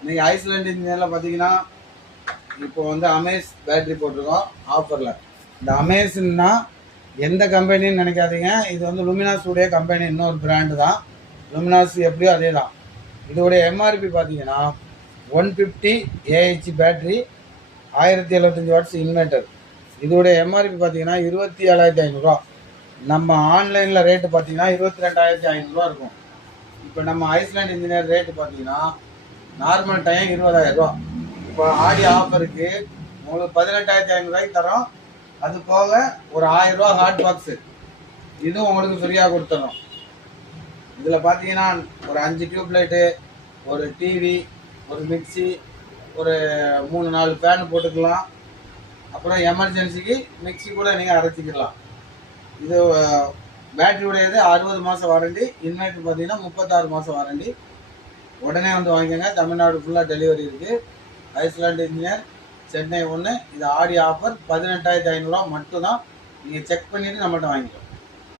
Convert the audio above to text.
இன்னைக்கு ஐஸ்லாண்ட் இன்ஜினியரில் பார்த்தீங்கன்னா இப்போ வந்து அமேஸ் பேட்டரி போட்டிருக்கோம் ஆஃபரில். இந்த அமேஸ்ன்னா எந்த கம்பெனின்னு நினைக்காதீங்க, இது வந்து லுமினாஸ் உடைய கம்பெனி, இன்னொரு பிராண்டு தான். லுமினாஸ் எப்படியோ அதே தான். இதோடைய எம்ஆர்பி பார்த்தீங்கன்னா 150 ஏஹெச் பேட்டரி, 1075 வாட்ஸ் இன்வெர்ட்டர். இதோடைய எம்ஆர்பி பார்த்தீங்கன்னா 27,500 நம்ம ஆன்லைனில் ரேட்டு பார்த்தீங்கன்னா 22,500 இருக்கும். இப்போ நம்ம ஐஸ்லாண்ட் இன்ஜினியர் ரேட்டு பார்த்தீங்கன்னா நார்மல் டைம் 20,000. இப்போ ஆடி ஆஃபருக்கு உங்களுக்கு 18,500 தரோம். அது போக ஒரு 1000 ஹாட் பாக்ஸு இதுவும் உங்களுக்கு ஃப்ரீயாக கொடுத்துறோம். இதில் பார்த்தீங்கன்னா ஒரு 5 டியூப் லைட்டு, ஒரு டிவி, ஒரு மிக்சி, ஒரு 3-4 ஃபேன் போட்டுக்கலாம். அப்புறம் எமர்ஜென்சிக்கு மிக்சி கூட நீங்கள் அரைச்சிக்கலாம். இது பேட்டரியுடையது 60 மாதம் வாரண்டி, இன்வெர்டர் பார்த்தீங்கன்னா 36 மாதம் வாரண்டி. உடனே வந்து வாங்கிக்கோங்க. தமிழ்நாடு ஃபுல்லாக டெலிவரி இருக்குது. Island engineer, Chennai 1. இது ஆடி ஆஃபர் 18,500 மட்டும்தான். நீங்கள் செக் பண்ணிவிட்டு நம்மள்கிட்ட வாங்கிக்கலாம்.